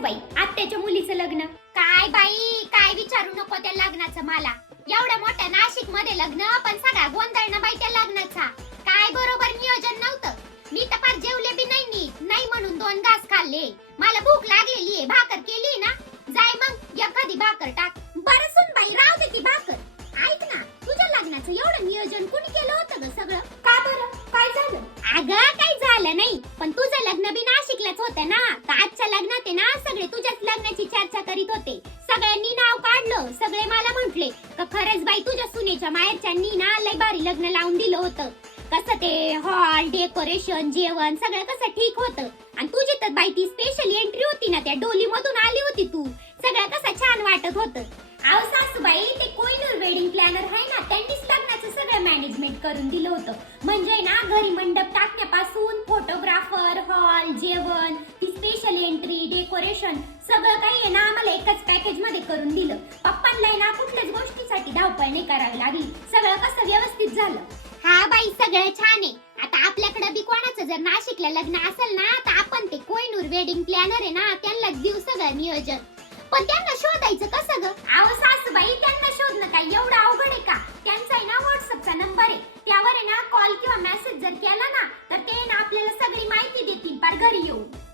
सासूबाई आत्याच्या मुलीचं लग्न. काय बाई काय विचारू नको त्या लग्नाचं मला. एवढ्या मोठ्या नाशिकमध्ये लग्न पण सगळा गोंधळ ना बाई त्या लग्नाचा. काय बरोबर नियोजन नव्हतं. मी तर फार जेवले बी नाही नीट. नाही म्हणून दोन घास खाल्ले. मला भूक लागलेली आहे भाकर केली ना. जाय मग एखादी भाकर टाक. बरं सुन बाई राहू दे ती भाकर. ऐक ना तुझ्या लग्नाचं एवढं नियोजन कुणी केलं होतं ग सगळं? होते ना सगळे तुझ्याच लग्नाची चर्चा करीत होते. सगळ्यांनी नाव काढलं सगळे मला म्हंटले का खरंच बाई तुझ्या सुनेच्या माहेरच्यांनी ना लय भारी लग्न लावून दिलं होतं. कसं ते हॉल डेकोरेशन जेवण सगळं कसं ठीक होतं. आणि तुझी तर बाई ती स्पेशल एंट्री होती ना त्या डोली मधून आली होती तू. सगळं कसं छान वाटत होतं. अहो सासूबाई ते कोहिनूर वेडिंग प्लॅनर आहे ना त्यांनीच लग्नाचं सगळं मॅनेजमेंट करून दिलं होतं. म्हणजे ना घरी मंडप टाकण्यापासून फोटोग्राफर हॉल जेवण ऑपरेशन सगळं काही आहे ना आम्हाला एकाच पॅकेजमध्ये करून दिलं. पप्पांना ना कुठल्याच गोष्टीसाठी धावपळ नाही करावी लागली. सगळं कसं व्यवस्थित झालं? हा बाई सगळं छान आहे. आता आपल्याकडे बी कोणाचं जर नाशिकला लग्न असेल ना तर आपण ते कोयनूर वेडिंग प्लॅनर आहे ना त्यांनाच देऊ सगळं नियोजन. पण त्यांना शोधायचं कसं ग? आहो सासूबाई त्यांना शोधणं काय? एवढं अवघड आहे का? त्यांचा आहे ना व्हॉट्सअपचा नंबर आहे. त्यावर आहे ना कॉल किंवा मेसेज जर केला ना तर ते ना आपल्याला सगळी माहिती देतील. पार घरी येऊन.